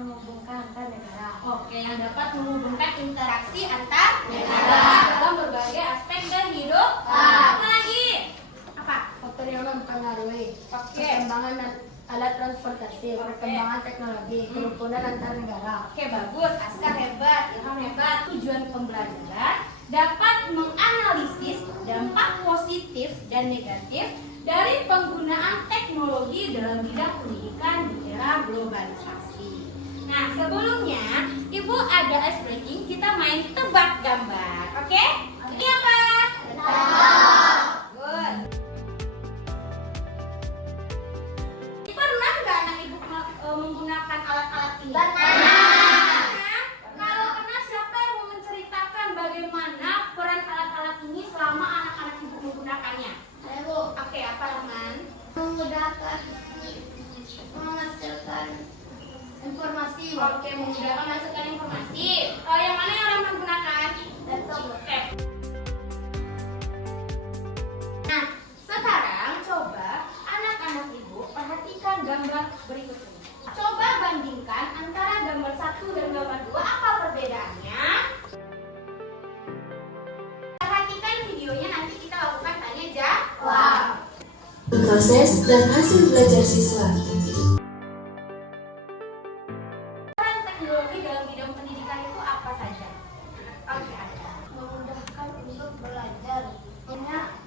menghubungkan antar negara. Oke, yang dapat menghubungkan interaksi antar negara dalam berbagai aspek kehidupan. Apa lagi? Apa? Faktor yang mempengaruhi Oke. perkembangan alat transportasi, perkembangan teknologi, kerukunan antar negara. Oke, bagus. Askar hebat, Ilham hebat. Tujuan pembelajaran dapat menganalisis dampak positif dan negatif dari penggunaan teknologi dalam bidang pendidikan di era globalisasi. Nah, sebelumnya Ibu ada ice breaking, kita main tebak gambar. Oke? Ini apa? Good. Pernah nggak anak Ibu menggunakan alat-alat ini? Pernah. Kalau pernah, siapa yang mau menceritakan bagaimana peran alat-alat ini selama anak-anak Ibu menggunakannya? Ayo, Oke, apa Rahman? menggunakan menghasilkan informasi. Oke, menggunakan masukan informasi. Yang mana yang orang menggunakan? Laptop. Oke. Nah, sekarang coba anak-anak Ibu perhatikan gambar berikut ini. Coba bandingkan antara gambar 1 dan gambar 2, apa perbedaannya? Perhatikan videonya, nanti kita lakukan tanya jawab. Proses dan hasil belajar siswa. Peran teknologi dalam bidang pendidikan itu apa saja? Oke, ada. Memudahkan untuk belajar.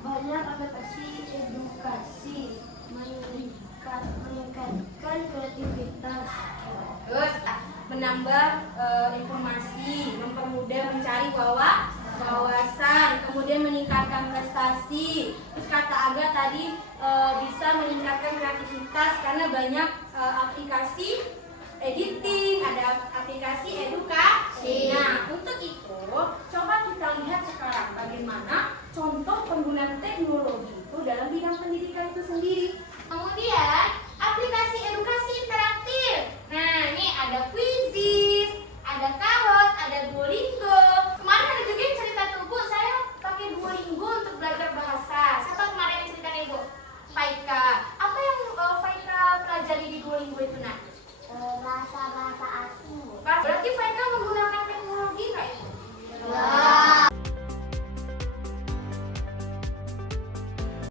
Banyak aplikasi edukasi, meningkatkan kreativitas. Terus menambah informasi, mempermudah mencari wawasan, kemudian meningkatkan prestasi. Terus kata Aga tadi bisa meningkatkan kreativitas karena banyak aplikasi editing, ada aplikasi edukasi. Nah, untuk itu coba kita lihat sekarang bagaimana contoh penggunaan teknologi itu dalam bidang pendidikan itu sendiri. Kemudian aplikasi edukasi interaktif. Nah, ini ada Quizizz, ada Kahoot, ada Duolingo. Kemarin ada juga yang cerita tuh, Bu, saya pakai Duolingo untuk belajar bahasa. Siapa kemarin yang cerita nih, Bu? Faika. Apa yang Faika pelajari di Duolingo itu, Nak? Bahasa-bahasa asing. Berarti Faika menggunakan teknologi nggak itu?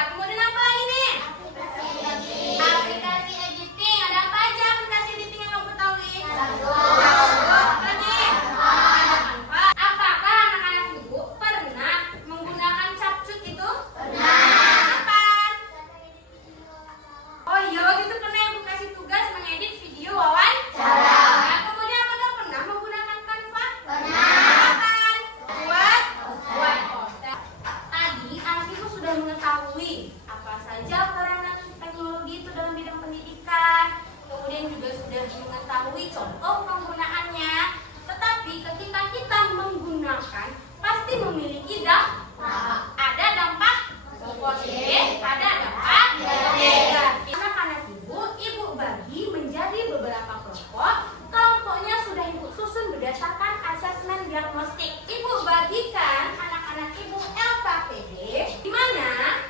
Kemudian apa lagi nih? Aplikasi editing. Ada apa aja aplikasi editing yang kamu ketahui? Apa lagi? Ada Canva. Apakah anak-anak Ibu pernah menggunakan Capcut itu? Kapan? Oh iya, waktu itu pernah Ibu kasih tugas mengedit video wawancara. Nah, kemudian apakah pernah menggunakan Canva? Kapan? Buat poster. Tadi anak Ibu sudah mengetahui apa saja peranan teknologi itu dalam bidang pendidikan. Kemudian juga sudah mengetahui contoh penggunaannya. Tetapi ketika kita menggunakan pasti memiliki dampak. Ada dampak positif, ada dampak negatif. Anak-anak Ibu bagi menjadi beberapa kelompok. Kelompoknya sudah Ibu susun berdasarkan asesmen diagnostik. Ibu bagikan anak-anak Ibu LKPD, di mana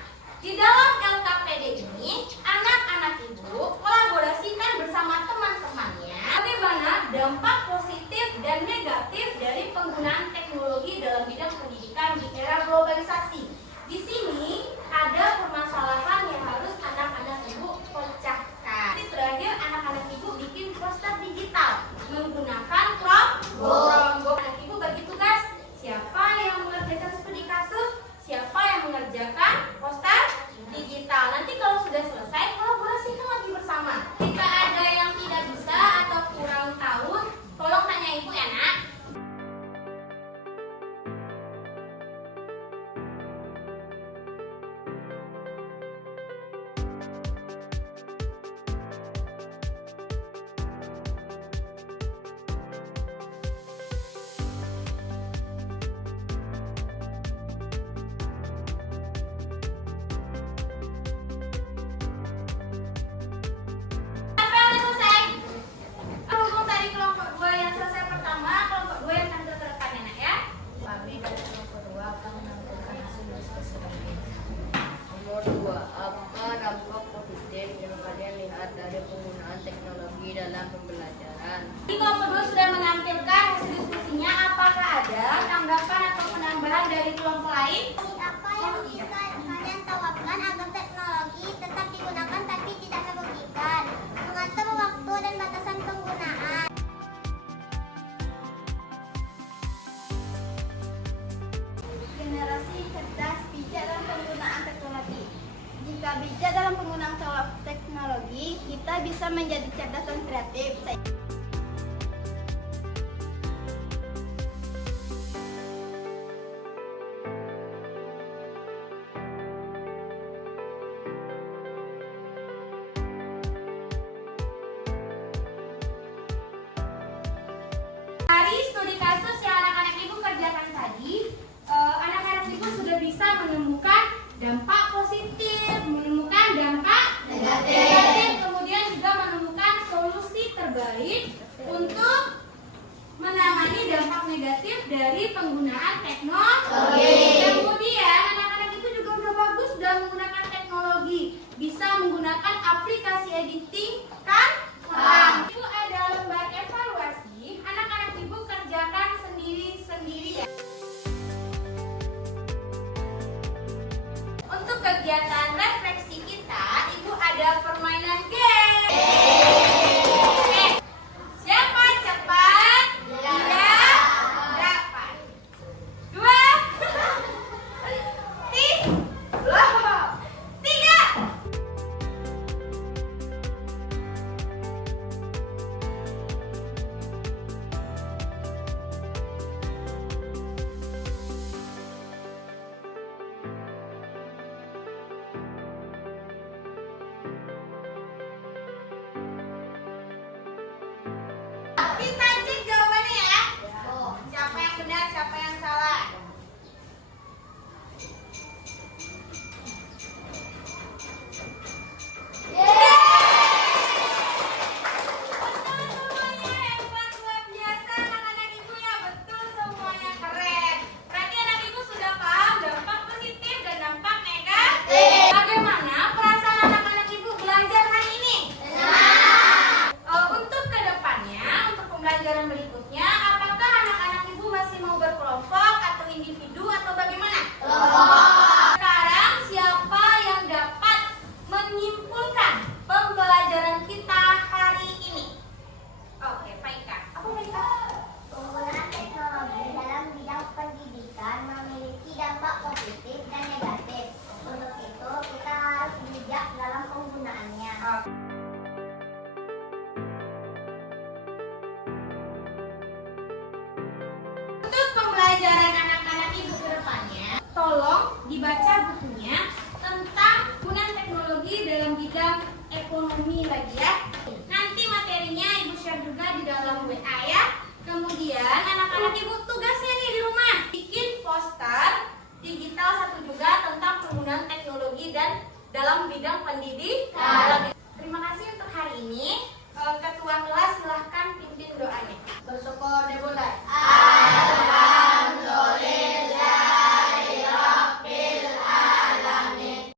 di dalam LKPD ini anak-anak Ibu kolaborasikan bersama teman-temannya bagaimana dampak positif dan negatif dari penggunaan teknologi dalam bidang pendidikan di era globalisasi. Di sini ada permasalahan yang harus anak-anak Ibu pecahkan. Di terakhir anak-anak Ibu bikin poster digital menggunakan Chromebook. Anak Ibu bagi tugas, siapa yang mengerjakan studi kasus, siapa yang mengerjakan poster digital. Nanti kalau sudah selesai, kolaborasikan lagi bersama. Jika ada yang tidak bisa atau kurang tahu, tolong tanya Ibu ya, Nak. Siapa yang udah selesai? Ngomong tadi kelompok 2 yang selesai pertama, kelompok 2 yang tampil ke depan ya, Nak ya. Kami dari kelompok 2 akan menampilkan hasil diskusi kami. Nomor 2, apa dampak positif yang kalian lihat dari penggunaan teknologi dalam pembelajaran. Jadi kelompok 2 sudah menampilkan hasil diskusinya. Apakah ada tanggapan atau penambahan dari kelompok lain? Apa yang bisa kalian tawarkan agar teknologi tetap digunakan tapi tidak merugikan? Mengatur waktu dan batasan penggunaan. Generasi cerdas bijak dalam penggunaan teknologi. Jika bijak dalam penggunaan teknologi, kita bisa menjadi cerdas dan kreatif. Dari studi kasus yang anak-anak ibu kerjakan tadi, anak-anak ibu sudah bisa menemukan dampak positif, menemukan dampak negatif, kemudian juga menemukan solusi terbaik untuk menangani dampak negatif dari penggunaan teknologi. Kemudian anak-anak itu juga udah bagus dalam menggunakan teknologi, bisa menggunakan aplikasi editing, kan? Itu ada lembar evaluasi, anak-anak ibu kerjakan sendiri-sendiri ya. Untuk kegiatan refleksi kita, ibu ada permainan game. Oke, siapa cepat? Dia dapat. 2, 3. Kita cek jawabannya ya. Siapa yang benar, siapa yang salah. Betul semuanya, hebat, luar biasa anak-anak ibu ya, betul semuanya keren. Berarti anak ibu sudah paham dampak positif dan dampak negatif. Bagaimana perasaan anak-anak ibu belajar hari ini? Untuk kedepannya, untuk pembelajaran berikutnya, apakah anak-anak ibu masih mau berkelompok atau individu atau bagaimana? Sekarang siapa yang dapat menyimpulkan pembelajaran kita hari ini? Oke, Faika. Apa Faika? Penggunaan teknologi dalam bidang pendidikan memiliki dampak positif dan negatif. Untuk itu, kita harus bijak dalam penggunaannya. Untuk pembelajaran anak-anak ibu ke depannya, tolong dibaca bukunya tentang penggunaan teknologi dalam bidang ekonomi lagi ya. Nanti materinya ibu share juga di dalam WA ya. Kemudian anak-anak ibu tugasnya nih di rumah, bikin poster digital satu juga tentang penggunaan teknologi dan dalam bidang pendidikan. Terima kasih untuk hari ini. Ketua kelas silahkan pimpin doanya. Bersyukur dimulai. Amin.